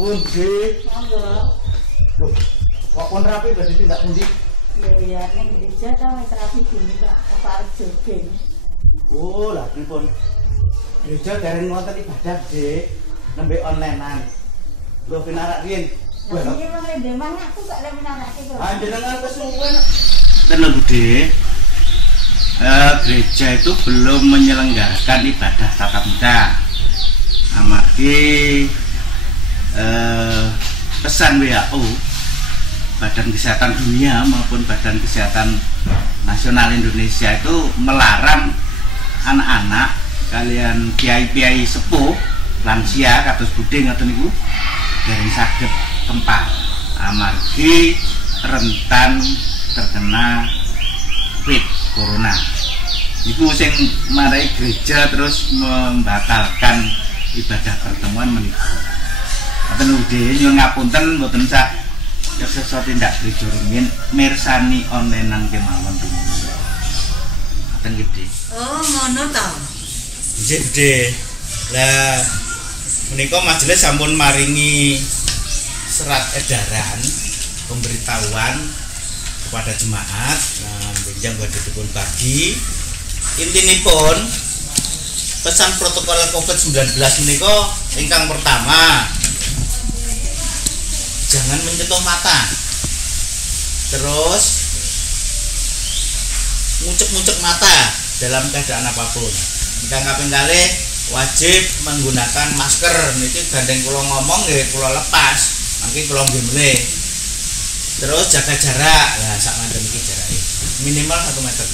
nuwun, Dik. Monggo. Loh, kok pun rapi berarti tindak pundi? Ya ning gereja ta wis rapi gini kok apa jogging. Oh, lah pripun? Gereja dereng wonten ibadah, Dik. Nembe onlinean. Lho pinarak riyen. Lah iki wong ndemang aku gak lek menarake kok. Panjenengan kesuwen. Tenan, Dik. Gereja itu belum menyelenggarakan ibadah tatap muka. Amargi pesan WHO, Badan Kesehatan Dunia maupun Badan Kesehatan Nasional Indonesia itu melarang anak-anak kalian kiai-kiai sepuh lansia kados budhe ngoten niku dereng saged kempal amargi rentan terkena COVID corona. Iku sing marai gereja terus membatalkan ibadah pertemuan menika. Ngoten ude nyuwun ngapunten mboten sah kersa tindak gereja rumiyin mirsani online nang kemawon pinten. Ngoten gede. Oh, ngono ta. Nggih, Gede. Lah menika majelis sampun maringi serat edaran pemberitahuan kepada jemaat benjang badhepipun bagi intinipun pesan protokol COVID-19 menika ingkang pertama jangan menyentuh mata, terus ngucek-ngucek mata dalam keadaan apapun. Ingkang kaping kalih wajib menggunakan masker. Niki gandeng kula ngomong nggih kula lepas, mangke kula nggih melih. Terus jaga jarak, ya sak mangken iki jarake minimal 1 meter.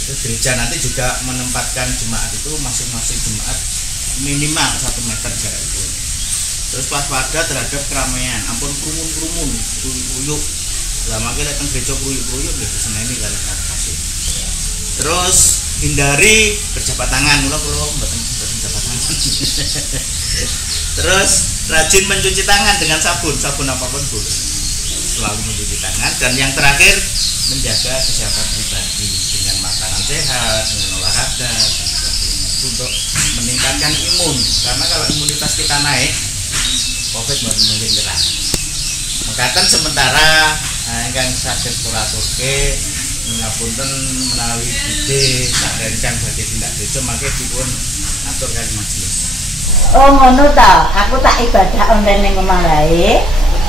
Itu gereja nanti juga menempatkan jemaat itu masing-masing jemaat minimal 1 meter jarak itu. Terus waspada terhadap keramaian, ampun kerumun-kerumun, kruyuk-kruyuk. Lah mangke nek teng gereja kruyuk-kruyuk nggih diseneni kalih kasih. Terus hindari berjabat tangan, mula mboten jabat tangan. Terus rajin mencuci tangan dengan sabun apapun boleh. Selalu mencuci tangan, dan yang terakhir menjaga kesehatan pribadi dengan makanan sehat, dengan olahraga dan sebagainya untuk meningkatkan imun. Karena kalau imunitas kita naik, COVID mungkin nyerah. Mekaten sementara ingkang saged kula aturke ngapunten menawi ide sak rencang badhe tindak gereja mangke dipun atur kali majelis. Oh, ngono ta. Aku tak ibadah online ning omah wae.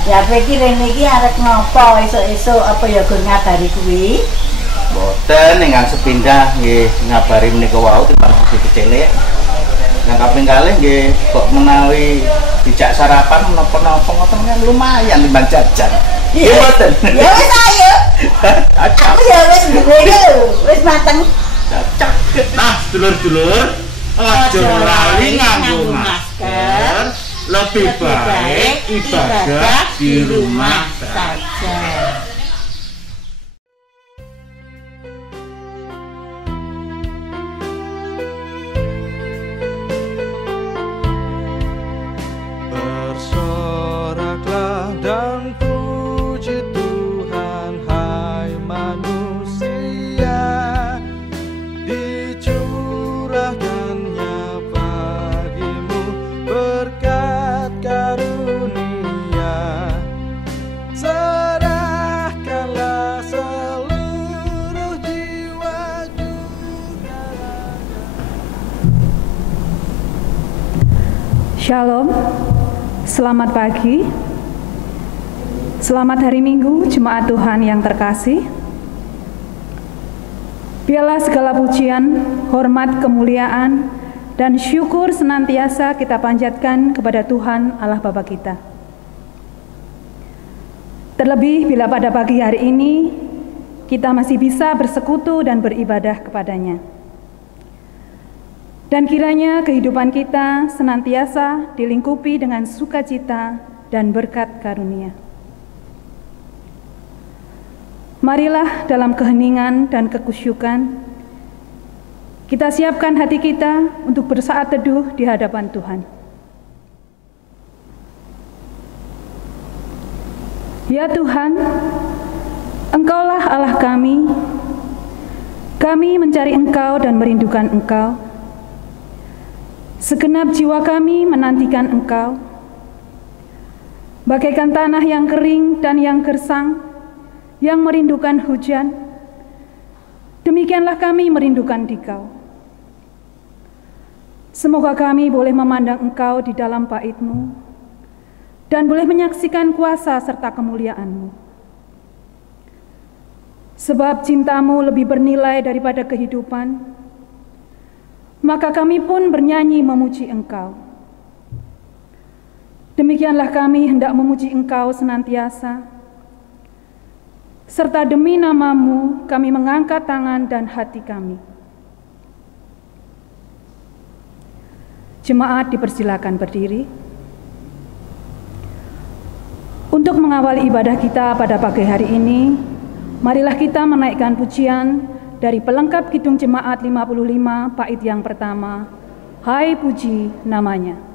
Ya iki rene iki arep ngopo esuk-esuk apa ya gur ngabari kuwi? Boten ingkang sepindah nggih ngabari menika wau timbang kecil-kecil. Yang kaping kalih nggih kok menawi dijak sarapan menapa-napa ngoten kan lumayan timbang jajan. Nggih boten. Ya wis ayo. Aku ya wis ngene wis mateng. Cocok. Nah, dulur-dulur, aja lali nganggo masker. Lebih baik ibadah di rumah saja. Bersoraklah dan puji Tuhan, hai manusia, dicurahkannya bagimu berkat karunia. Serahkanlah seluruh jiwa juga raga. Shalom, selamat pagi, selamat hari Minggu, jemaat Tuhan yang terkasih. Biarlah segala pujian, hormat, kemuliaan, dan syukur senantiasa kita panjatkan kepada Tuhan Allah Bapa kita. Terlebih bila pada pagi hari ini kita masih bisa bersekutu dan beribadah kepadanya. Dan kiranya kehidupan kita senantiasa dilingkupi dengan sukacita dan berkat karunia. Marilah dalam keheningan dan kekusyukan, kita siapkan hati kita untuk bersaat teduh di hadapan Tuhan. Ya Tuhan, Engkaulah Allah kami mencari Engkau dan merindukan Engkau. Segenap jiwa kami menantikan Engkau. Bagaikan tanah yang kering dan yang gersang, yang merindukan hujan, demikianlah kami merindukan Dikau. Semoga kami boleh memandang Engkau di dalam bait-Mu dan boleh menyaksikan kuasa serta kemuliaan-Mu. Sebab cinta-Mu lebih bernilai daripada kehidupan, maka kami pun bernyanyi memuji Engkau. Demikianlah kami hendak memuji Engkau senantiasa, serta demi nama-Mu kami mengangkat tangan dan hati kami. Jemaat dipersilakan berdiri. Untuk mengawali ibadah kita pada pagi hari ini, marilah kita menaikkan pujian dari pelengkap Kidung Jemaat 55 bait yang pertama, Hai Puji Namanya.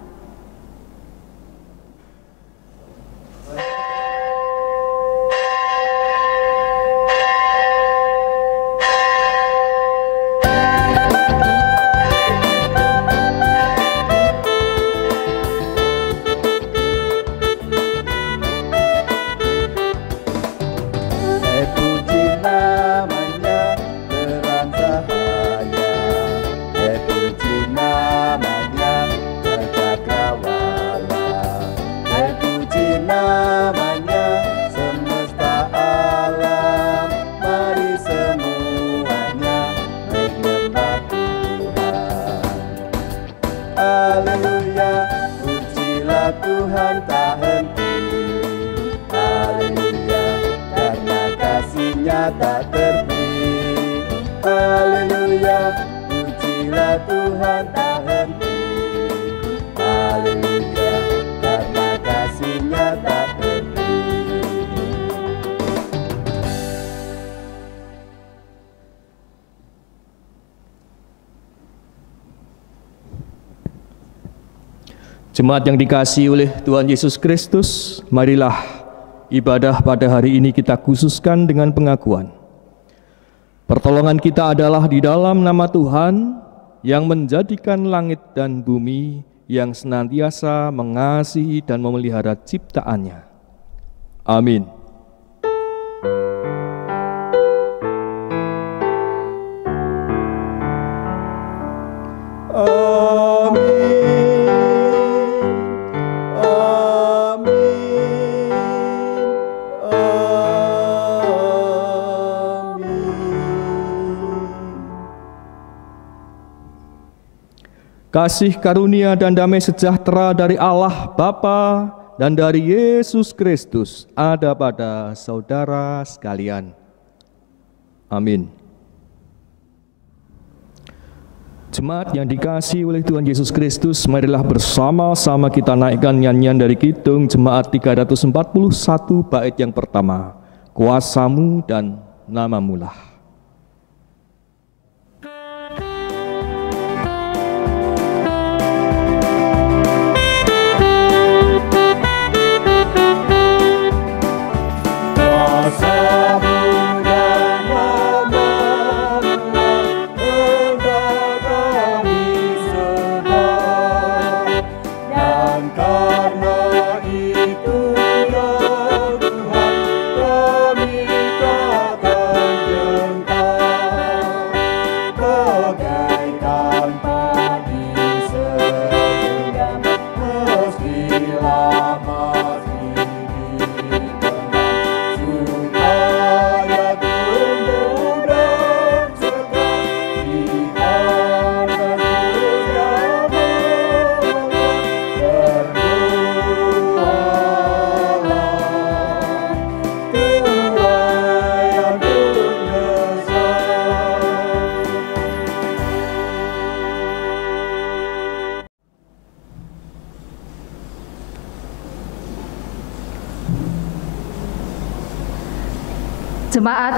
Jemaat yang dikasihi oleh Tuhan Yesus Kristus, marilah ibadah pada hari ini kita khususkan dengan pengakuan. Pertolongan kita adalah di dalam nama Tuhan yang menjadikan langit dan bumi, yang senantiasa mengasihi dan memelihara ciptaannya. Amin. Kasih karunia dan damai sejahtera dari Allah Bapa dan dari Yesus Kristus ada pada saudara sekalian. Amin. Jemaat yang dikasihi oleh Tuhan Yesus Kristus, marilah bersama-sama kita naikkan nyanyian dari Kidung Jemaat 341 bait yang pertama, Kuasa-Mu dan Nama-Mu-lah. Jemaat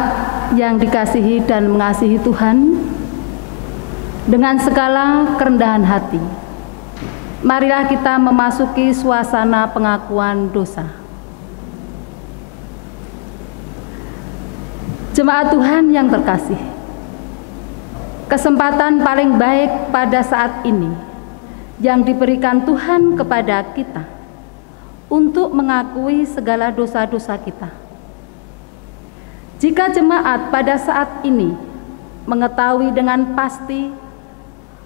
yang dikasihi dan mengasihi Tuhan, dengan segala kerendahan hati, marilah kita memasuki suasana pengakuan dosa. Jemaat Tuhan yang terkasih, kesempatan paling baik pada saat ini yang diberikan Tuhan kepada kita untuk mengakui segala dosa-dosa kita. Jika jemaat pada saat ini mengetahui dengan pasti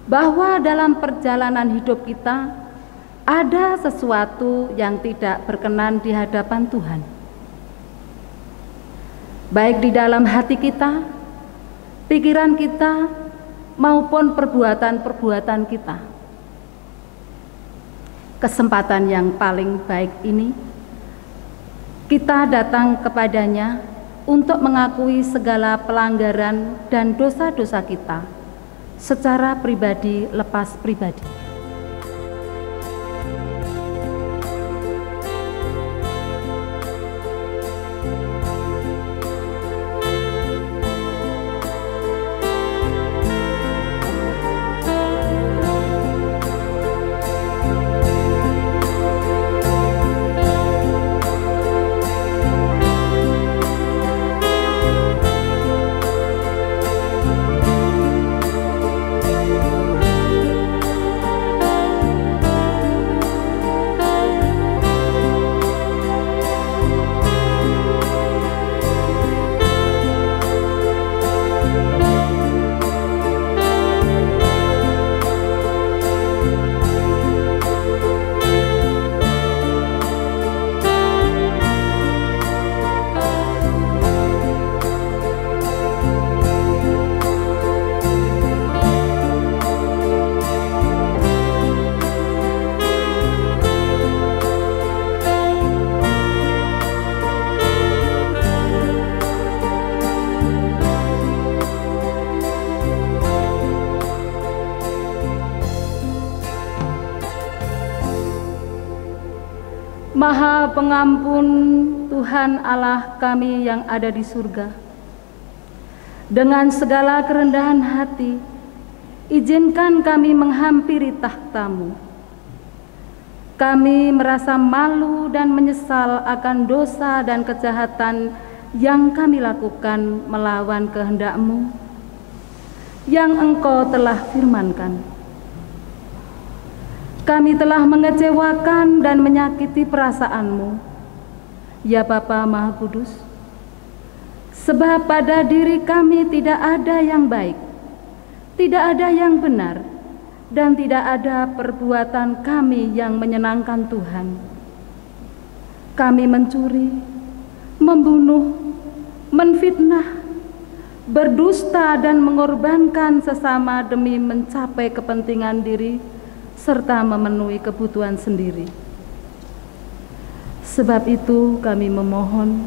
bahwa dalam perjalanan hidup kita ada sesuatu yang tidak berkenan di hadapan Tuhan, baik di dalam hati kita, pikiran kita, maupun perbuatan-perbuatan kita, kesempatan yang paling baik ini kita datang kepadanya untuk mengakui segala pelanggaran dan dosa-dosa kita secara pribadi lepas pribadi. Maha pengampun Tuhan Allah kami yang ada di surga, dengan segala kerendahan hati, izinkan kami menghampiri tahta-Mu. Kami merasa malu dan menyesal akan dosa dan kejahatan yang kami lakukan melawan kehendak-Mu, yang Engkau telah firmankan. Kami telah mengecewakan dan menyakiti perasaan-Mu, ya Bapa Maha Kudus, sebab pada diri kami tidak ada yang baik, tidak ada yang benar, dan tidak ada perbuatan kami yang menyenangkan Tuhan. Kami mencuri, membunuh, menfitnah, berdusta, dan mengorbankan sesama demi mencapai kepentingan diri serta memenuhi kebutuhan sendiri. Sebab itu kami memohon,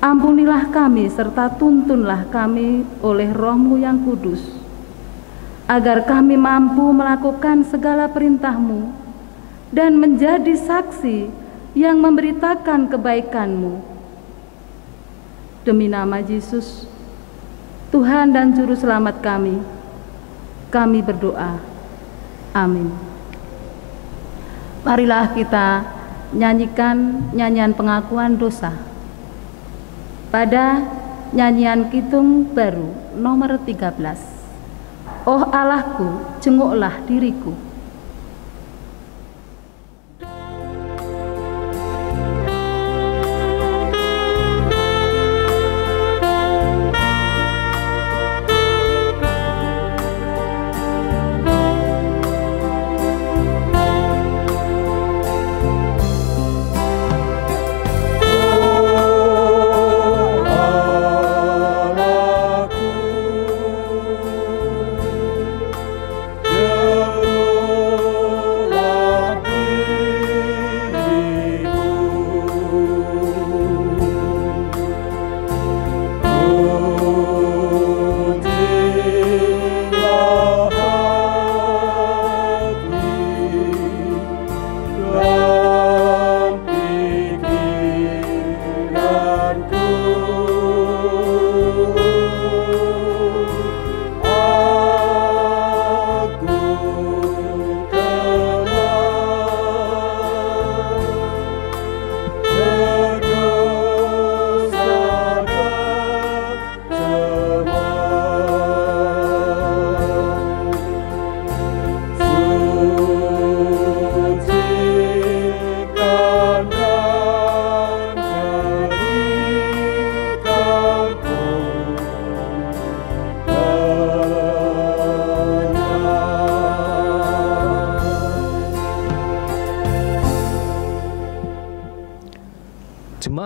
ampunilah kami serta tuntunlah kami oleh Roh-Mu yang kudus, agar kami mampu melakukan segala perintah-Mu dan menjadi saksi yang memberitakan kebaikan-Mu. Demi nama Yesus, Tuhan dan Juru Selamat kami berdoa. Amin. Marilah kita nyanyikan nyanyian pengakuan dosa pada nyanyian Kidung Baru nomor 13. Oh Allahku, jenguklah diriku. Jenguklah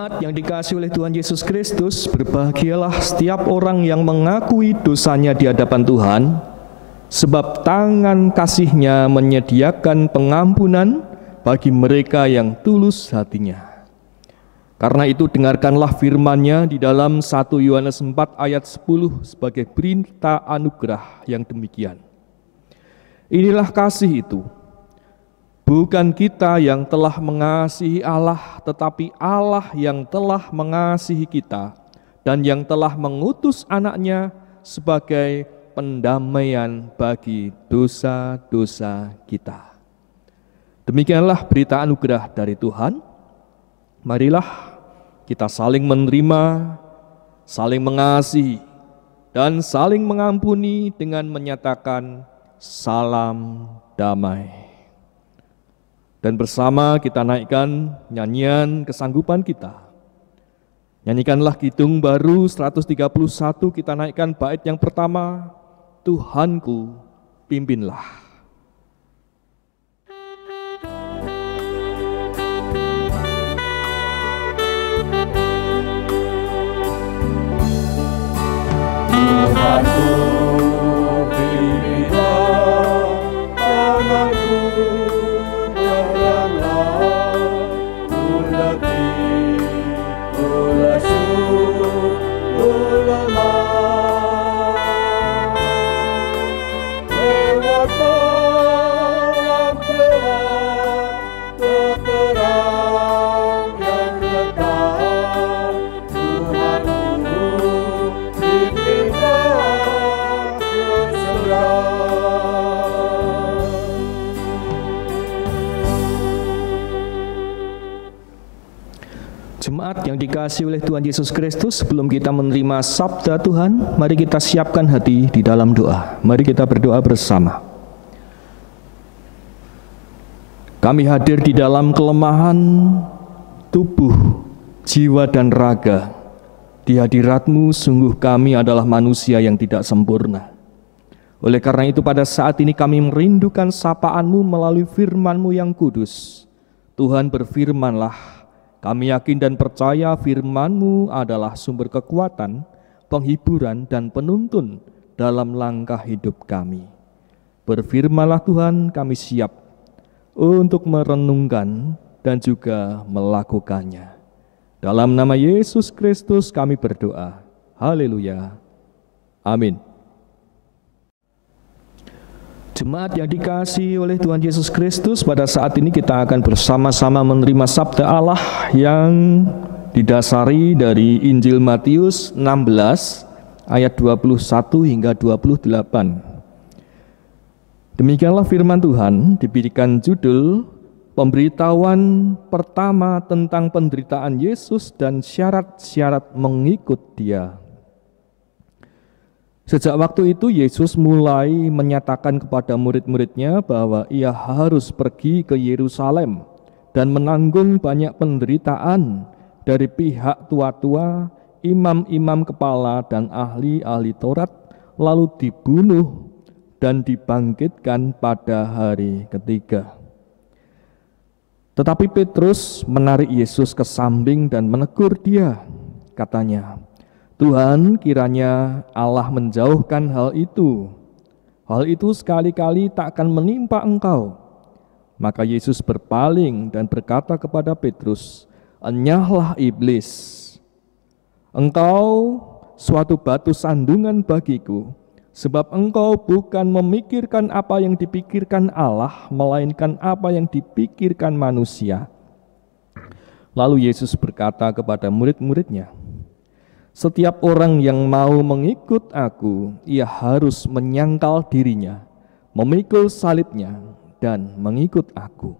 Jemaat yang dikasihi oleh Tuhan Yesus Kristus, berbahagialah setiap orang yang mengakui dosanya di hadapan Tuhan, sebab tangan kasih-Nya menyediakan pengampunan bagi mereka yang tulus hatinya. Karena itu dengarkanlah firman-Nya di dalam 1 Yohanes 4 ayat 10 sebagai berita anugerah yang demikian. Inilah kasih itu, bukan kita yang telah mengasihi Allah, tetapi Allah yang telah mengasihi kita dan yang telah mengutus anaknya sebagai pendamaian bagi dosa-dosa kita. Demikianlah berita anugerah dari Tuhan. Marilah kita saling menerima, saling mengasihi, dan saling mengampuni dengan menyatakan salam damai. Dan bersama kita naikkan nyanyian kesanggupan kita. Nyanyikanlah Kidung Baru 131, kita naikkan bait yang pertama, Tuhanku pimpinlah. Tuhanku pimpinlah, tanganku tolonglah, ku letih, ku lesu, ku lelah. Lewat malam gelap, terang yang gelap, Tuhanku pimpinlah ke seberang. Jemaat yang dikasihi oleh Tuhan Yesus Kristus, sebelum kita menerima sabda Tuhan, mari kita siapkan hati di dalam doa. Mari kita berdoa bersama. Kami hadir di dalam kelemahan tubuh, jiwa, dan raga. Di hadirat-Mu sungguh kami adalah manusia yang tidak sempurna. Oleh karena itu pada saat ini kami merindukan sapaan-Mu melalui firman-Mu yang kudus. Tuhan, berfirmanlah. Kami yakin dan percaya firman-Mu adalah sumber kekuatan, penghiburan, dan penuntun dalam langkah hidup kami. Berfirmanlah Tuhan, kami siap untuk merenungkan dan juga melakukannya. Dalam nama Yesus Kristus kami berdoa. Haleluya. Amin. Jemaat yang dikasihi oleh Tuhan Yesus Kristus, pada saat ini kita akan bersama-sama menerima sabda Allah yang didasari dari Injil Matius 16 ayat 21 hingga 28. Demikianlah firman Tuhan, diberikan judul pemberitahuan pertama tentang penderitaan Yesus dan syarat-syarat mengikut Dia. Sejak waktu itu Yesus mulai menyatakan kepada murid-muridnya bahwa Ia harus pergi ke Yerusalem dan menanggung banyak penderitaan dari pihak tua-tua, imam-imam kepala, dan ahli-ahli Taurat, lalu dibunuh dan dibangkitkan pada hari ketiga. Tetapi Petrus menarik Yesus ke samping dan menegur Dia. Katanya, Tuhan, kiranya Allah menjauhkan hal itu. Hal itu sekali-kali tak akan menimpa Engkau. Maka Yesus berpaling dan berkata kepada Petrus, enyahlah iblis. Engkau suatu batu sandungan bagiku, sebab engkau bukan memikirkan apa yang dipikirkan Allah, melainkan apa yang dipikirkan manusia. Lalu Yesus berkata kepada murid-muridnya, setiap orang yang mau mengikut aku, ia harus menyangkal dirinya, memikul salibnya, dan mengikut aku.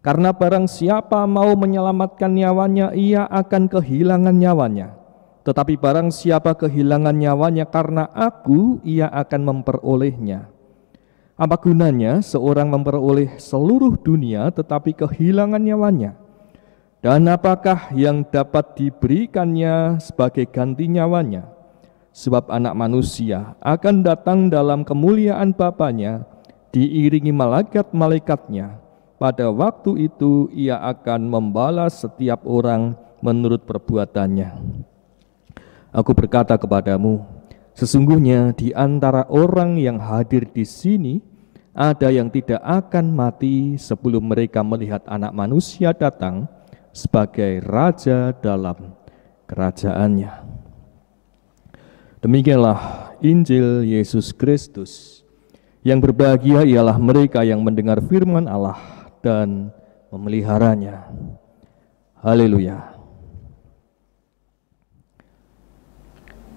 Karena barang siapa mau menyelamatkan nyawanya, ia akan kehilangan nyawanya. Tetapi barang siapa kehilangan nyawanya karena aku, ia akan memperolehnya. Apa gunanya seorang memperoleh seluruh dunia tetapi kehilangan nyawanya? Dan apakah yang dapat diberikannya sebagai ganti nyawanya? Sebab anak manusia akan datang dalam kemuliaan Bapanya, diiringi malaikat-malaikatnya. Pada waktu itu ia akan membalas setiap orang menurut perbuatannya. Aku berkata kepadamu, sesungguhnya di antara orang yang hadir di sini ada yang tidak akan mati sebelum mereka melihat Anak Manusia datang sebagai Raja dalam kerajaannya. Demikianlah Injil Yesus Kristus. Yang berbahagia ialah mereka yang mendengar firman Allah dan memeliharanya. Haleluya.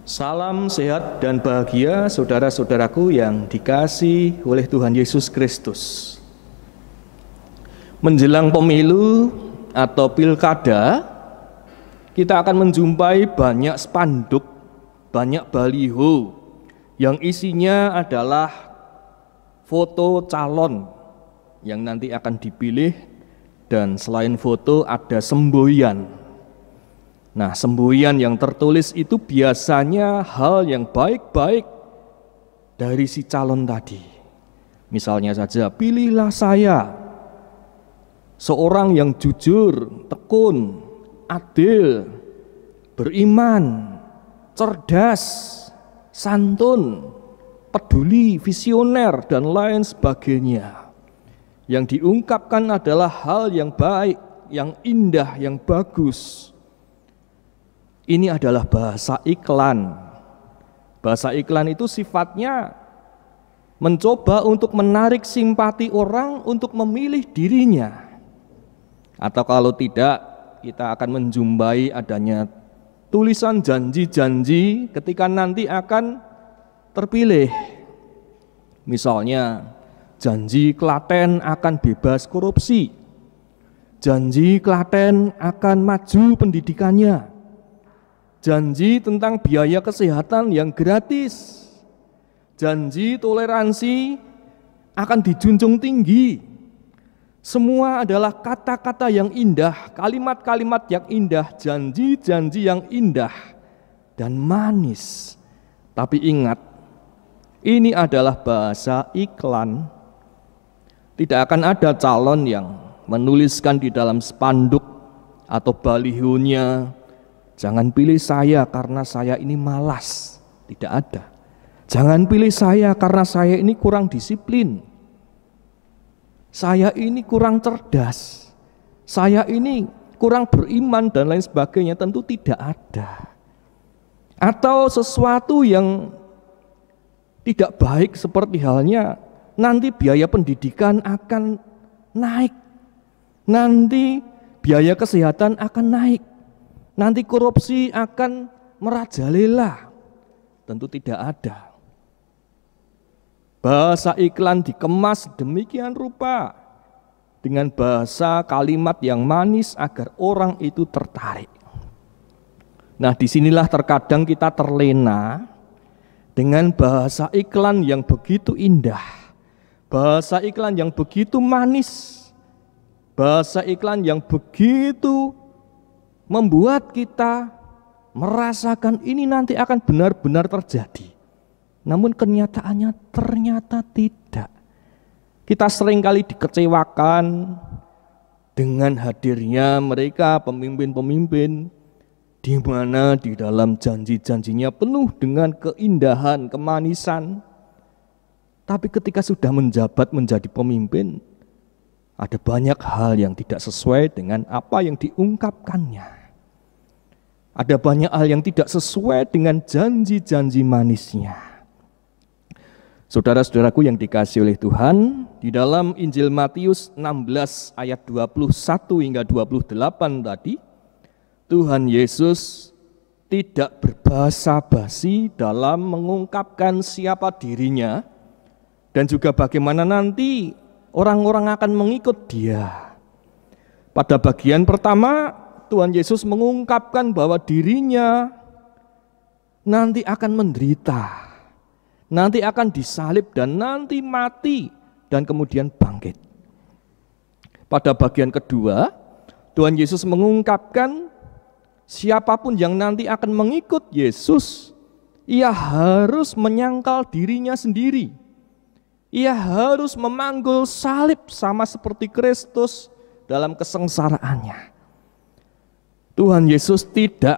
Salam sehat dan bahagia saudara-saudaraku yang dikasihi oleh Tuhan Yesus Kristus. Menjelang pemilu atau pilkada, kita akan menjumpai banyak spanduk, banyak baliho yang isinya adalah foto calon yang nanti akan dipilih, dan selain foto ada semboyan. Nah, semboyan yang tertulis itu biasanya hal yang baik-baik dari si calon tadi. Misalnya saja, pilihlah saya, seorang yang jujur, tekun, adil, beriman, cerdas, santun, peduli, visioner, dan lain sebagainya. Yang diungkapkan adalah hal yang baik, yang indah, yang bagus. Ini adalah bahasa iklan. Bahasa iklan itu sifatnya mencoba untuk menarik simpati orang untuk memilih dirinya. Atau kalau tidak, kita akan menjumpai adanya tulisan janji-janji ketika nanti akan terpilih. Misalnya, janji Klaten akan bebas korupsi, janji Klaten akan maju pendidikannya, janji tentang biaya kesehatan yang gratis, janji toleransi akan dijunjung tinggi. Semua adalah kata-kata yang indah, kalimat-kalimat yang indah, janji-janji yang indah dan manis. Tapi ingat, ini adalah bahasa iklan. Tidak akan ada calon yang menuliskan di dalam spanduk atau balihonya, jangan pilih saya karena saya ini malas. Tidak ada. Jangan pilih saya karena saya ini kurang disiplin. Saya ini kurang cerdas, saya ini kurang beriman dan lain sebagainya, tentu tidak ada. Atau sesuatu yang tidak baik seperti halnya nanti biaya pendidikan akan naik, nanti biaya kesehatan akan naik, nanti korupsi akan merajalela, tentu tidak ada. Bahasa iklan dikemas demikian rupa dengan bahasa kalimat yang manis agar orang itu tertarik. Nah, disinilah terkadang kita terlena dengan bahasa iklan yang begitu indah, bahasa iklan yang begitu manis, bahasa iklan yang begitu membuat kita merasakan ini nanti akan benar-benar terjadi. Namun kenyataannya ternyata tidak. Kita seringkali dikecewakan dengan hadirnya mereka pemimpin-pemimpin di mana di dalam janji-janjinya penuh dengan keindahan, kemanisan. Tapi ketika sudah menjabat menjadi pemimpin, ada banyak hal yang tidak sesuai dengan apa yang diungkapkannya. Ada banyak hal yang tidak sesuai dengan janji-janji manisnya. Saudara-saudaraku yang dikasihi oleh Tuhan, di dalam Injil Matius 16 ayat 21 hingga 28 tadi, Tuhan Yesus tidak berbahasa basi dalam mengungkapkan siapa dirinya dan juga bagaimana nanti orang-orang akan mengikut Dia. Pada bagian pertama, Tuhan Yesus mengungkapkan bahwa dirinya nanti akan menderita, nanti akan disalib dan nanti mati dan kemudian bangkit. Pada bagian kedua, Tuhan Yesus mengungkapkan siapapun yang nanti akan mengikut Yesus, ia harus menyangkal dirinya sendiri. Ia harus memanggul salib sama seperti Kristus dalam kesengsaraannya. Tuhan Yesus tidak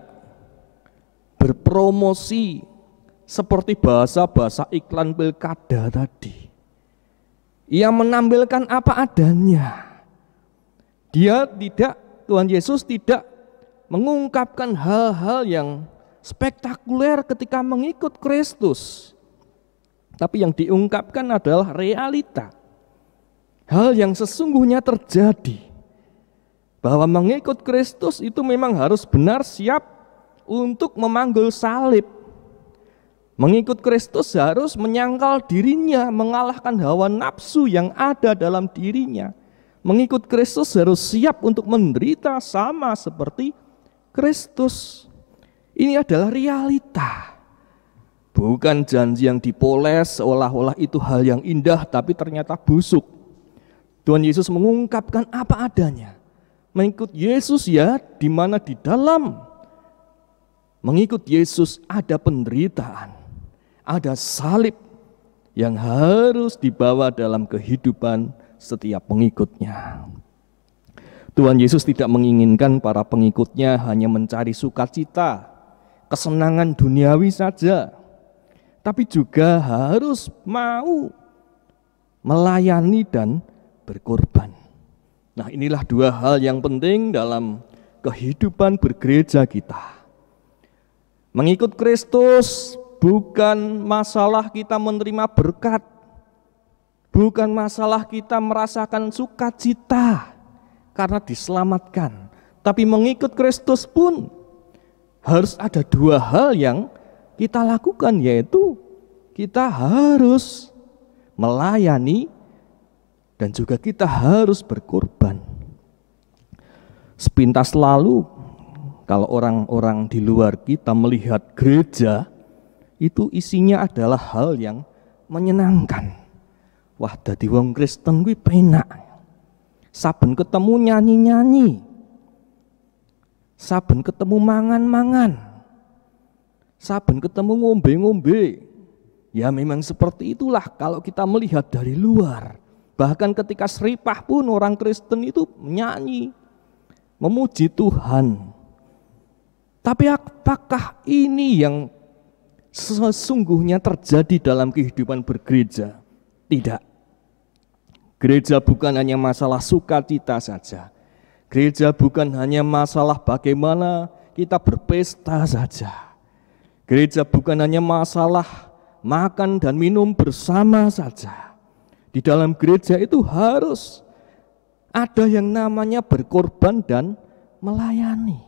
berpromosi seperti bahasa-bahasa iklan pilkada tadi. Ia menampilkan apa adanya. Tuhan Yesus tidak mengungkapkan hal-hal yang spektakuler ketika mengikut Kristus. Tapi yang diungkapkan adalah realita. Hal yang sesungguhnya terjadi. Bahwa mengikut Kristus itu memang harus benar siap untuk memanggul salib. Mengikut Kristus harus menyangkal dirinya, mengalahkan hawa nafsu yang ada dalam dirinya. Mengikut Kristus harus siap untuk menderita sama seperti Kristus. Ini adalah realita. Bukan janji yang dipoles seolah-olah itu hal yang indah tapi ternyata busuk. Tuhan Yesus mengungkapkan apa adanya. Mengikut Yesus ya, di mana di dalam mengikut Yesus ada penderitaan, ada salib yang harus dibawa dalam kehidupan setiap pengikutnya. Tuhan Yesus tidak menginginkan para pengikutnya hanya mencari sukacita, kesenangan duniawi saja, tapi juga harus mau melayani dan berkorban. Nah, inilah dua hal yang penting dalam kehidupan bergereja kita. Mengikut Kristus bukan masalah kita menerima berkat, bukan masalah kita merasakan sukacita karena diselamatkan. Tapi mengikut Kristus pun harus ada dua hal yang kita lakukan, yaitu kita harus melayani dan juga kita harus berkorban. Sepintas lalu, kalau orang-orang di luar kita melihat gereja, itu isinya adalah hal yang menyenangkan. Wah, dadi wong Kristen kuwi penak. Saben ketemu nyanyi-nyanyi. Saben ketemu mangan-mangan. Saben ketemu ngombe-ngombe. Ya memang seperti itulah kalau kita melihat dari luar. Bahkan ketika seripah pun orang Kristen itu menyanyi, memuji Tuhan. Tapi apakah ini yang sesungguhnya terjadi dalam kehidupan bergereja? Tidak. Gereja bukan hanya masalah sukacita saja. Gereja bukan hanya masalah bagaimana kita berpesta saja. Gereja bukan hanya masalah makan dan minum bersama saja. Di dalam gereja itu harus ada yang namanya berkorban dan melayani.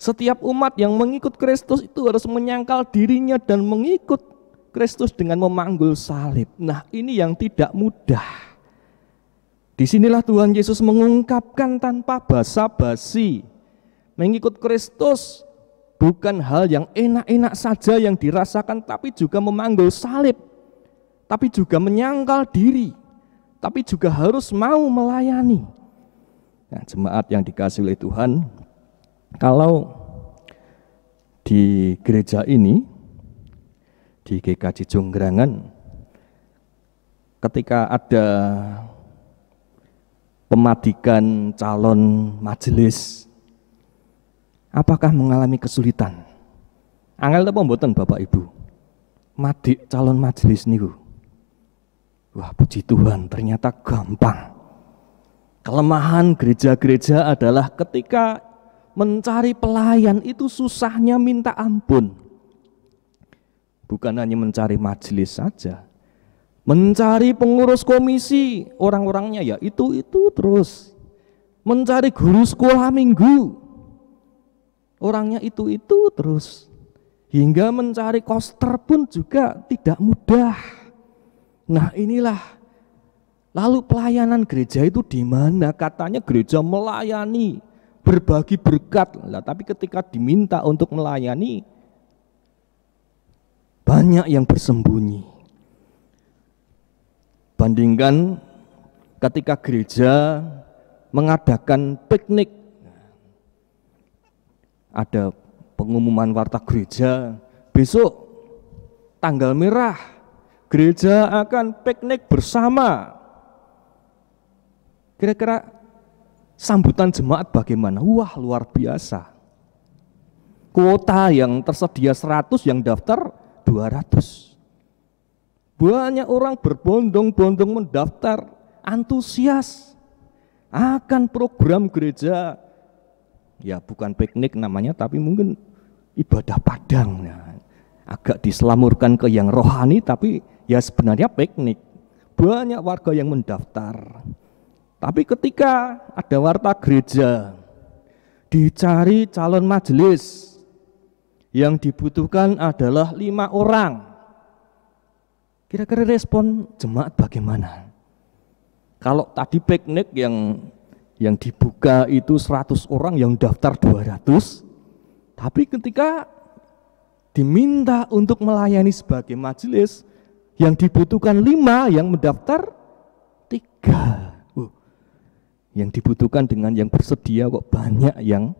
Setiap umat yang mengikut Kristus itu harus menyangkal dirinya dan mengikut Kristus dengan memanggul salib. Nah, ini yang tidak mudah. Disinilah Tuhan Yesus mengungkapkan tanpa basa-basi. Mengikut Kristus bukan hal yang enak-enak saja yang dirasakan, tapi juga memanggul salib. Tapi juga menyangkal diri, tapi juga harus mau melayani. Nah, jemaat yang dikasihi oleh Tuhan, kalau di gereja ini, di GKJ Jonggrangan, ketika ada pemadikan calon majelis, apakah mengalami kesulitan? Angel apa mboten Bapak Ibu? Madik calon majelis niku. Wah, puji Tuhan, ternyata gampang. Kelemahan gereja-gereja adalah ketika mencari pelayan itu susahnya minta ampun. Bukan hanya mencari majelis saja, mencari pengurus komisi, orang-orangnya ya itu terus. Mencari guru sekolah minggu, orangnya itu terus. Hingga mencari koster pun juga tidak mudah. Nah, inilah lalu pelayanan gereja itu di mana? Katanya gereja melayani, berbagi berkat. Lah, tapi ketika diminta untuk melayani, banyak yang bersembunyi. Bandingkan ketika gereja mengadakan piknik, ada pengumuman warta gereja, besok tanggal merah, gereja akan piknik bersama. Kira-kira Sambutan jemaat bagaimana? Wah, luar biasa. Kuota yang tersedia 100, yang daftar 200. Banyak orang berbondong-bondong mendaftar, antusias akan program gereja. Ya bukan piknik namanya, tapi mungkin ibadah padang. Nah, agak diselamurkan ke yang rohani, tapi ya sebenarnya piknik. Banyak warga yang mendaftar. Tapi ketika ada warta gereja, dicari calon majelis, yang dibutuhkan adalah 5 orang. Kira-kira respon jemaat bagaimana? Kalau tadi piknik yang dibuka itu 100 orang, yang daftar 200, tapi ketika diminta untuk melayani sebagai majelis, yang dibutuhkan 5, yang mendaftar 3. Yang dibutuhkan dengan yang bersedia kok banyak yang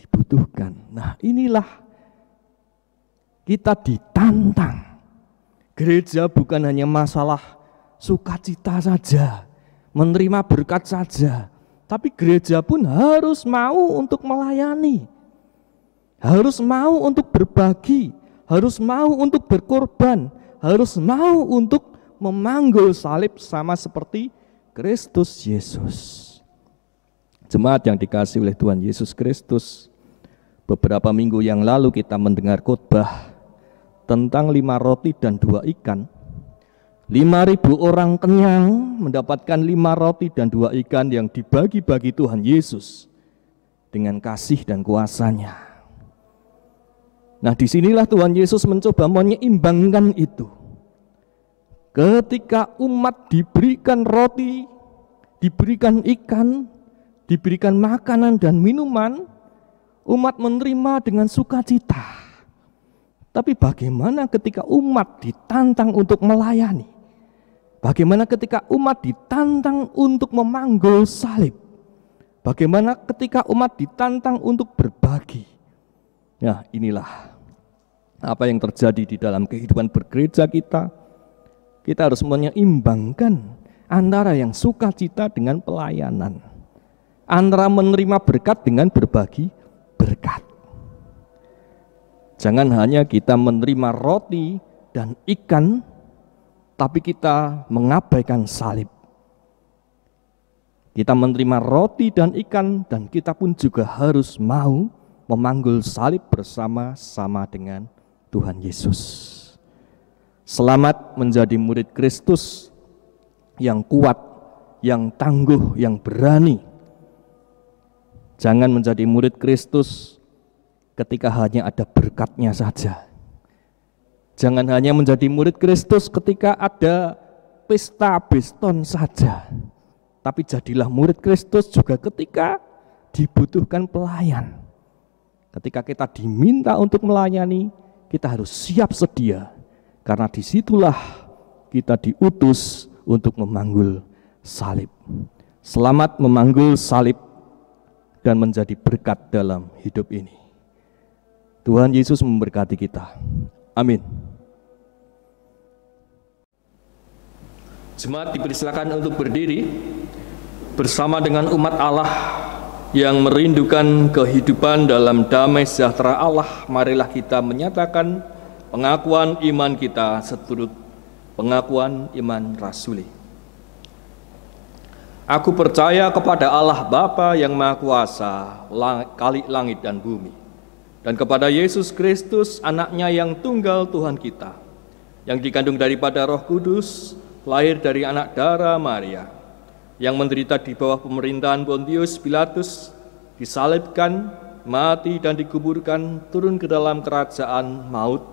dibutuhkan. Nah, inilah kita ditantang. Gereja bukan hanya masalah sukacita saja, menerima berkat saja, tapi gereja pun harus mau untuk melayani, harus mau untuk berbagi, harus mau untuk berkorban, harus mau untuk memanggul salib sama seperti Kristus Yesus. Jemaat yang dikasihi oleh Tuhan Yesus Kristus, beberapa minggu yang lalu kita mendengar khotbah tentang 5 roti dan 2 ikan. 5.000 orang kenyang mendapatkan 5 roti dan 2 ikan yang dibagi-bagi Tuhan Yesus dengan kasih dan kuasanya. Nah, disinilah Tuhan Yesus mencoba menyeimbangkan itu. Ketika umat diberikan roti, diberikan ikan, diberikan makanan dan minuman, umat menerima dengan sukacita. Tapi bagaimana ketika umat ditantang untuk melayani? Bagaimana ketika umat ditantang untuk memanggul salib? Bagaimana ketika umat ditantang untuk berbagi? Nah, inilah apa yang terjadi di dalam kehidupan bergereja kita. Kita harus menyeimbangkan antara yang sukacita dengan pelayanan, antara menerima berkat dengan berbagi berkat. Jangan hanya kita menerima roti dan ikan, tapi kita mengabaikan salib. Kita menerima roti dan ikan, dan kita pun juga harus mau memanggul salib bersama-sama dengan Tuhan Yesus. Selamat menjadi murid Kristus yang kuat, yang tangguh, yang berani. Jangan menjadi murid Kristus ketika hanya ada berkatnya saja. Jangan hanya menjadi murid Kristus ketika ada pesta beston saja. Tapi jadilah murid Kristus juga ketika dibutuhkan pelayan. Ketika kita diminta untuk melayani, kita harus siap sedia. Karena disitulah kita diutus untuk memanggul salib. Selamat memanggul salib dan menjadi berkat dalam hidup ini. Tuhan Yesus memberkati kita. Amin. Jemaat dipersilakan untuk berdiri bersama dengan umat Allah yang merindukan kehidupan dalam damai sejahtera Allah. Marilah kita menyatakan pengakuan iman kita seturut pengakuan iman rasuli. Aku percaya kepada Allah Bapa yang Maha Kuasa, Khalik langit dan bumi, dan kepada Yesus Kristus, anaknya yang tunggal Tuhan kita, yang dikandung daripada Roh Kudus, lahir dari anak darah Maria, yang menderita di bawah pemerintahan Pontius Pilatus, disalibkan, mati dan dikuburkan, turun ke dalam kerajaan maut.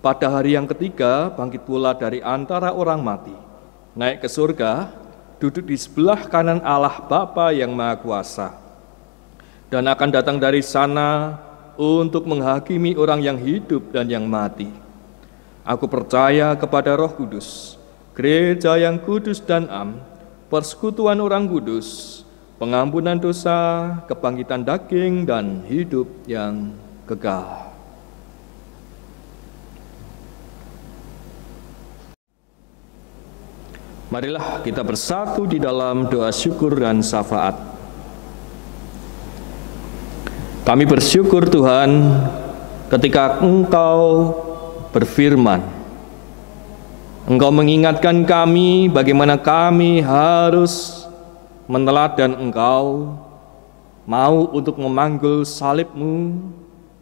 Pada hari yang ketiga, bangkit pula dari antara orang mati, naik ke surga, duduk di sebelah kanan Allah Bapa yang Maha Kuasa, dan akan datang dari sana untuk menghakimi orang yang hidup dan yang mati. Aku percaya kepada Roh Kudus, gereja yang kudus dan am, persekutuan orang kudus, pengampunan dosa, kebangkitan daging, dan hidup yang kekal. Marilah kita bersatu di dalam doa syukur dan syafaat. Kami bersyukur Tuhan ketika Engkau berfirman. Engkau mengingatkan kami bagaimana kami harus meneladan Engkau, mau untuk memanggul salib-Mu,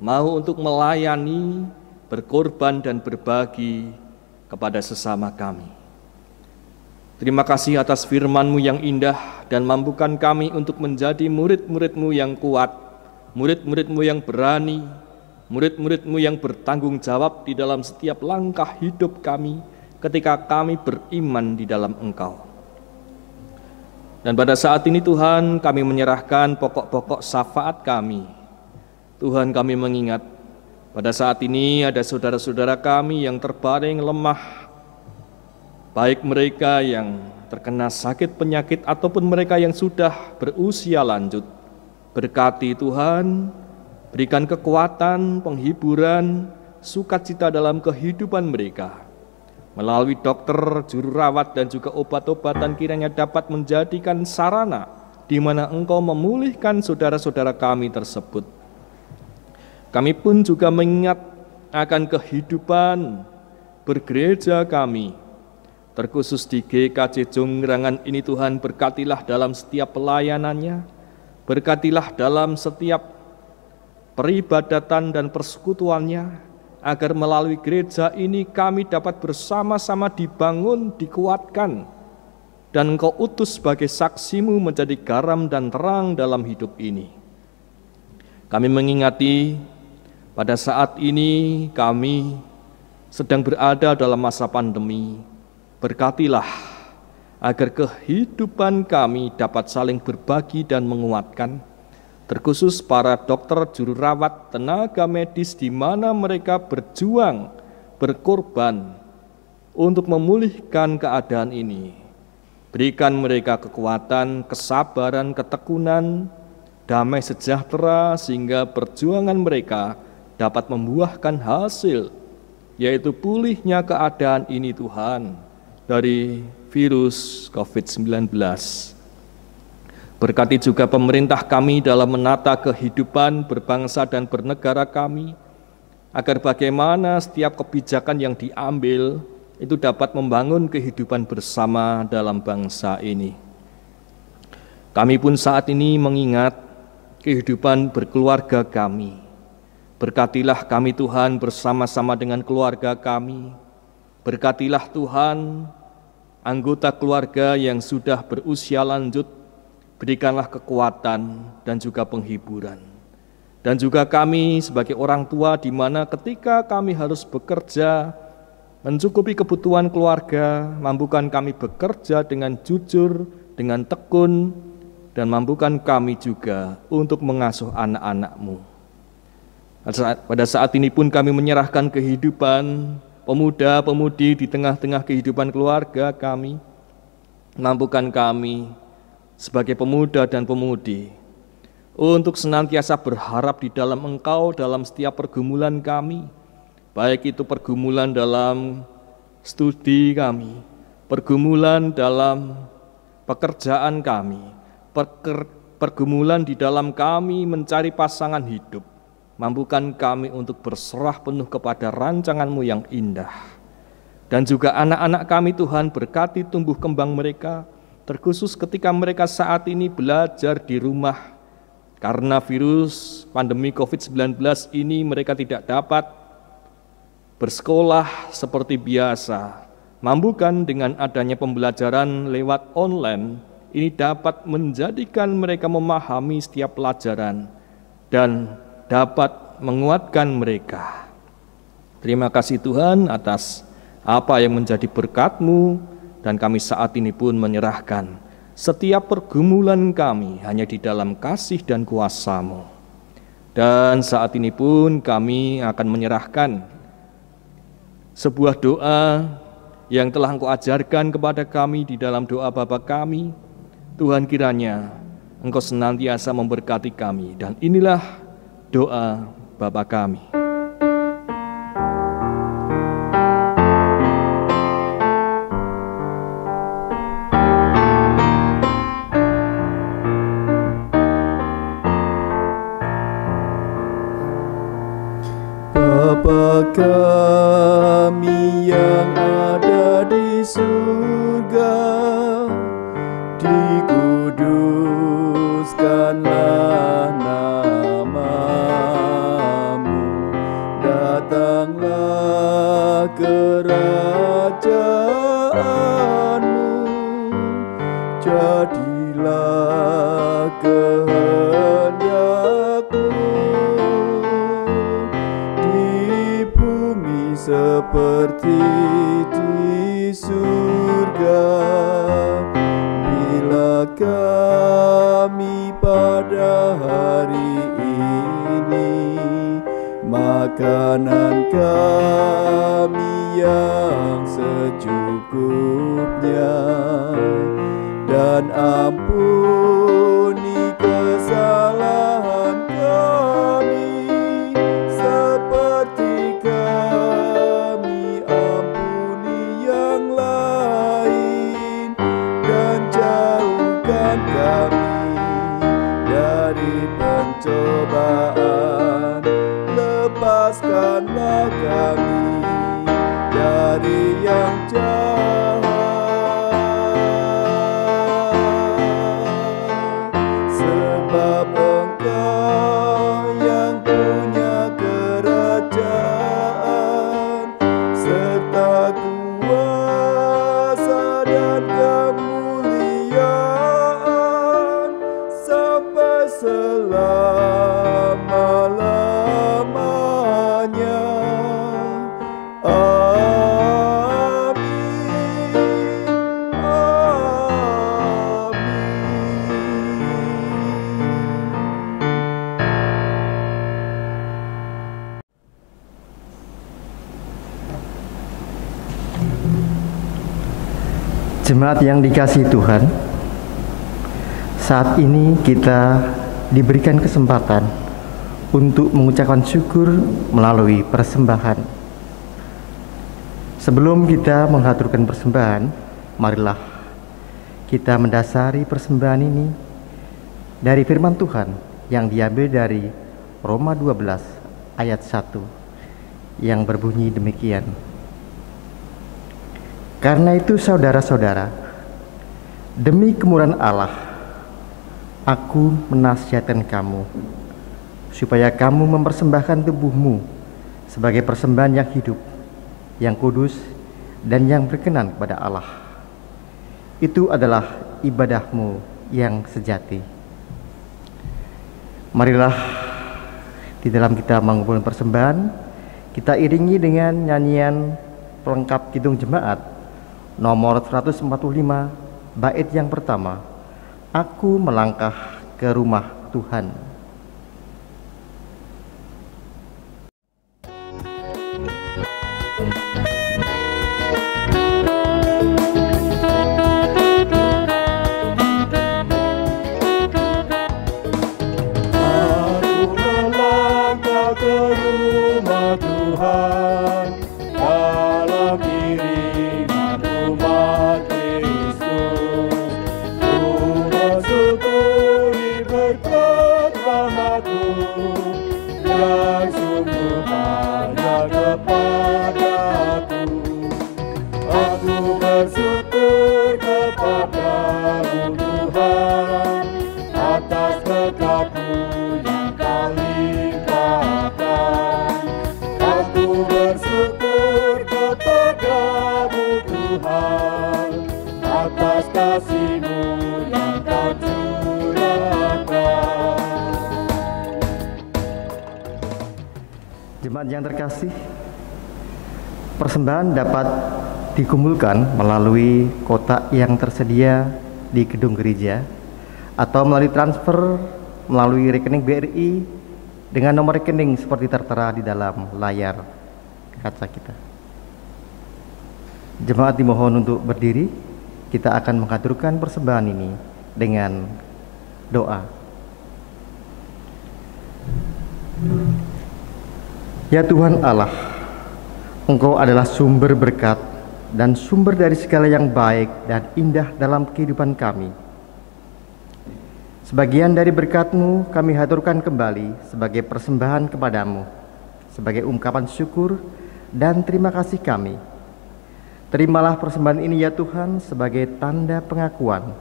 mau untuk melayani, berkorban dan berbagi kepada sesama kami. Terima kasih atas firman-Mu yang indah dan mampukan kami untuk menjadi murid-murid-Mu yang kuat, murid-murid-Mu yang berani, murid-murid-Mu yang bertanggung jawab di dalam setiap langkah hidup kami ketika kami beriman di dalam Engkau. Dan pada saat ini Tuhan, kami menyerahkan pokok-pokok syafaat kami. Tuhan, kami mengingat pada saat ini ada saudara-saudara kami yang terbaring lemah, baik mereka yang terkena sakit penyakit ataupun mereka yang sudah berusia lanjut. Berkati Tuhan, berikan kekuatan, penghiburan, sukacita dalam kehidupan mereka. Melalui dokter, juru rawat, dan juga obat-obatan kiranya dapat menjadikan sarana di mana Engkau memulihkan saudara-saudara kami tersebut. Kami pun juga mengingat akan kehidupan bergereja kami, terkhusus di GKJ Jongrangan ini Tuhan, berkatilah dalam setiap pelayanannya, berkatilah dalam setiap peribadatan dan persekutuannya, agar melalui gereja ini kami dapat bersama-sama dibangun, dikuatkan, dan Engkau utus sebagai saksi-Mu menjadi garam dan terang dalam hidup ini. Kami mengingati pada saat ini kami sedang berada dalam masa pandemi. Berkatilah agar kehidupan kami dapat saling berbagi dan menguatkan, terkhusus para dokter, juru rawat, tenaga medis di mana mereka berjuang, berkorban untuk memulihkan keadaan ini. Berikan mereka kekuatan, kesabaran, ketekunan, damai sejahtera sehingga perjuangan mereka dapat membuahkan hasil, yaitu pulihnya keadaan ini Tuhan dari virus COVID-19. Berkati juga pemerintah kami dalam menata kehidupan berbangsa dan bernegara kami, agar bagaimana setiap kebijakan yang diambil itu dapat membangun kehidupan bersama dalam bangsa ini. Kami pun saat ini mengingat kehidupan berkeluarga kami. Berkatilah kami Tuhan bersama-sama dengan keluarga kami. Berkatilah Tuhan anggota keluarga yang sudah berusia lanjut. Berikanlah kekuatan dan juga penghiburan. Dan juga kami sebagai orang tua di mana ketika kami harus bekerja, mencukupi kebutuhan keluarga, mampukan kami bekerja dengan jujur, dengan tekun, dan mampukan kami juga untuk mengasuh anak-anak-Mu. Pada saat ini pun kami menyerahkan kehidupan pemuda-pemudi di tengah-tengah kehidupan keluarga kami. Mampukan kami sebagai pemuda dan pemudi untuk senantiasa berharap di dalam Engkau dalam setiap pergumulan kami, baik itu pergumulan dalam studi kami, pergumulan dalam pekerjaan kami, pergumulan di dalam kami mencari pasangan hidup. Mampukan kami untuk berserah penuh kepada rancangan-Mu yang indah. Dan juga anak-anak kami Tuhan, berkati tumbuh kembang mereka, terkhusus ketika mereka saat ini belajar di rumah. Karena virus pandemi COVID-19 ini mereka tidak dapat bersekolah seperti biasa. Mampukan dengan adanya pembelajaran lewat online, ini dapat menjadikan mereka memahami setiap pelajaran dan dapat menguatkan mereka. Terima kasih Tuhan atas apa yang menjadi berkat-Mu, dan kami saat ini pun menyerahkan setiap pergumulan kami hanya di dalam kasih dan kuasa-Mu. Dan saat ini pun kami akan menyerahkan sebuah doa yang telah Engkau ajarkan kepada kami di dalam doa Bapa kami. Tuhan, kiranya Engkau senantiasa memberkati kami, dan inilah doa Bapa kami. kerajaanmu, jadilah kehendakmu di bumi seperti di surga. Bila kami pada hari ini makanan kami yang secukupnya, dan ampuni kesalahan kami seperti kami ampuni yang lain, dan jauhkan kami dari pencobaan, lepaskanlah kami dari yang jahat, sebab Engkau yang punya kerajaan serta kuasa dan kemuliaan sampai selama-lamanya. Jemaat yang dikasihi Tuhan, saat ini kita diberikan kesempatan untuk mengucapkan syukur melalui persembahan. Sebelum kita mengaturkan persembahan, marilah kita mendasari persembahan ini dari firman Tuhan yang diambil dari Roma 12 ayat 1 yang berbunyi demikian. Karena itu saudara-saudara, demi kemurahan Allah, aku menasihatkan kamu, supaya kamu mempersembahkan tubuhmu sebagai persembahan yang hidup, yang kudus, dan yang berkenan kepada Allah. Itu adalah ibadahmu yang sejati. Marilah di dalam kita mengumpulkan persembahan, kita iringi dengan nyanyian pelengkap Kidung Jemaat nomor 145 bait yang pertama, Aku melangkah ke rumah Tuhan. Aku melangkah ke rumah Tuhan dalam iringan umat Kristus. Ku bersyukuri berkat rahmat-Mu yang sungguh banyak kepadaku. Aku bersyukur kepada-Mu Tuhan atas berkat-Mu yang Kau limpahkan. Aku bersyukur kepada-Mu Tuhan atas kasih-Mu yang Kau curahkan. Jemaat yang terkasih, persembahan dapat dikumpulkan melalui kotak yang tersedia di gedung gereja atau melalui transfer melalui rekening BRI dengan nomor rekening seperti tertera di dalam layar kaca kita. Jemaat dimohon untuk berdiri. Kita akan mengaturkan persembahan ini dengan doa. Ya Tuhan Allah, Engkau adalah sumber berkat dan sumber dari segala yang baik dan indah dalam kehidupan kami. Sebagian dari berkat-Mu kami haturkan kembali sebagai persembahan kepadamu, sebagai ungkapan syukur dan terima kasih kami. Terimalah persembahan ini ya Tuhan sebagai tanda pengakuan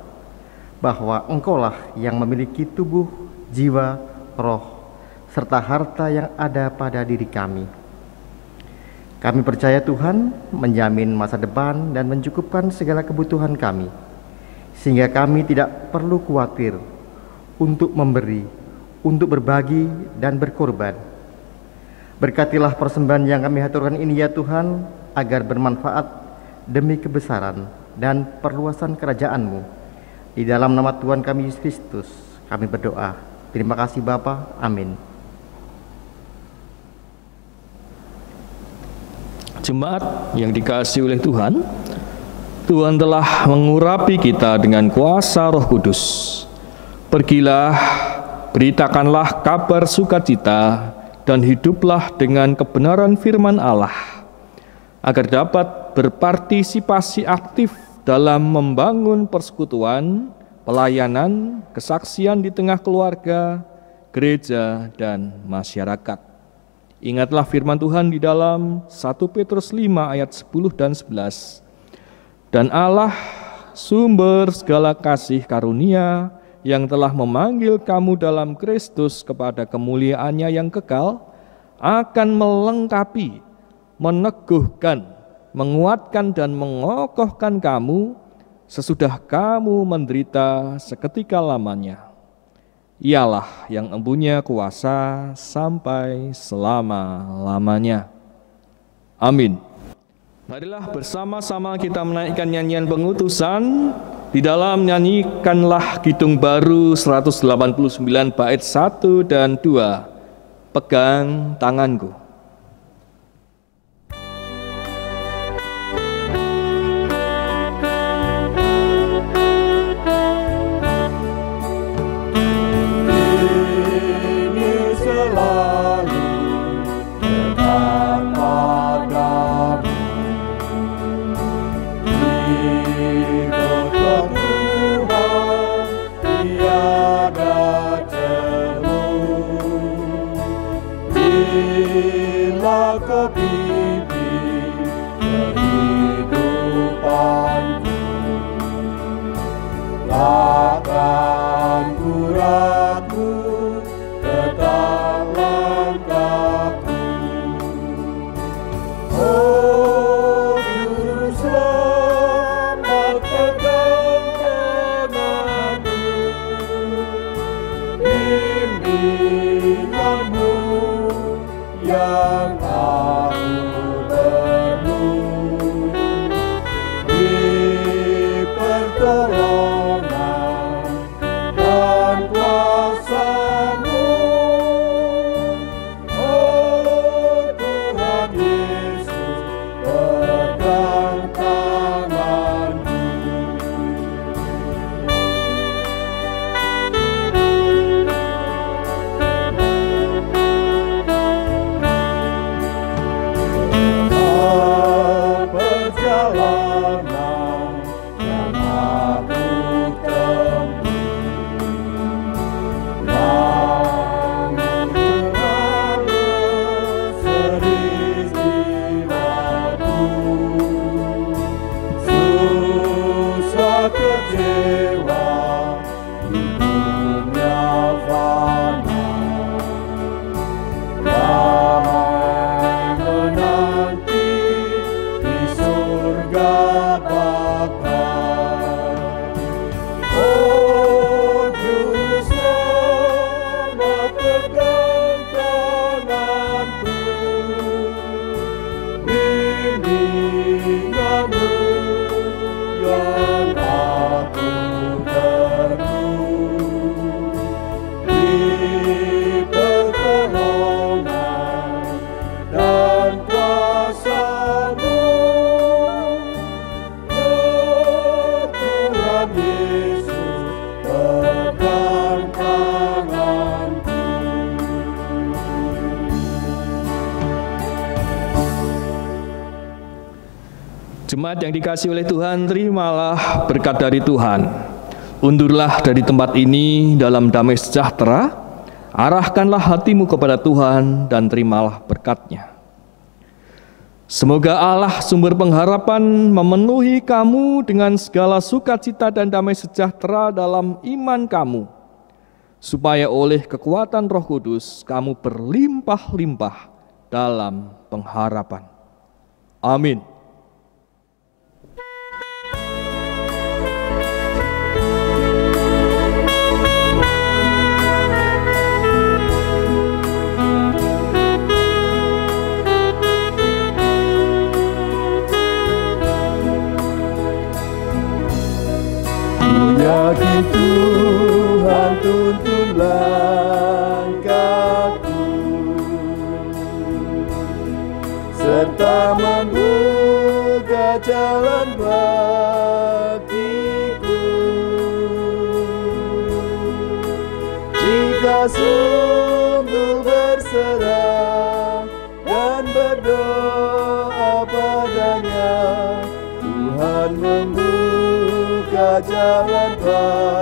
bahwa Engkaulah yang memiliki tubuh, jiwa, roh, serta harta yang ada pada diri kami. Kami percaya Tuhan menjamin masa depan dan mencukupkan segala kebutuhan kami, sehingga kami tidak perlu khawatir untuk memberi, untuk berbagi dan berkorban. Berkatilah persembahan yang kami haturkan ini ya Tuhan, agar bermanfaat demi kebesaran dan perluasan kerajaan-Mu. Di dalam nama Tuhan kami Yesus Kristus, kami berdoa. Terima kasih Bapa. Amin. Jemaat yang dikasihi oleh Tuhan, Tuhan telah mengurapi kita dengan kuasa Roh Kudus. Pergilah, beritakanlah kabar sukacita, dan hiduplah dengan kebenaran firman Allah, agar dapat berpartisipasi aktif dalam membangun persekutuan, pelayanan, kesaksian di tengah keluarga, gereja, dan masyarakat. Ingatlah firman Tuhan di dalam 1 Petrus 5 ayat 10 dan 11. Dan Allah, sumber segala kasih karunia, yang telah memanggil kamu dalam Kristus kepada kemuliaan-Nya yang kekal, akan melengkapi, meneguhkan, menguatkan dan mengokohkan kamu sesudah kamu menderita seketika lamanya. Ialah yang empunya kuasa sampai selama-lamanya. Amin. Marilah bersama-sama kita menaikkan nyanyian pengutusan di dalam nyanyikanlah Kidung Baru 189 bait 1 dan 2. Pegang tanganku. Jemaat yang dikasihi oleh Tuhan, terimalah berkat dari Tuhan. Undurlah dari tempat ini dalam damai sejahtera, arahkanlah hatimu kepada Tuhan dan terimalah berkat-Nya. Semoga Allah sumber pengharapan memenuhi kamu dengan segala sukacita dan damai sejahtera dalam iman kamu, supaya oleh kekuatan Roh Kudus kamu berlimpah-limpah dalam pengharapan. Amin. Yakin Tuhan tuntun langkahku serta membuka jalan bagiku. Jika sungguh berserah dan berdoa padanya, Tuhan membuka jalan bagiku.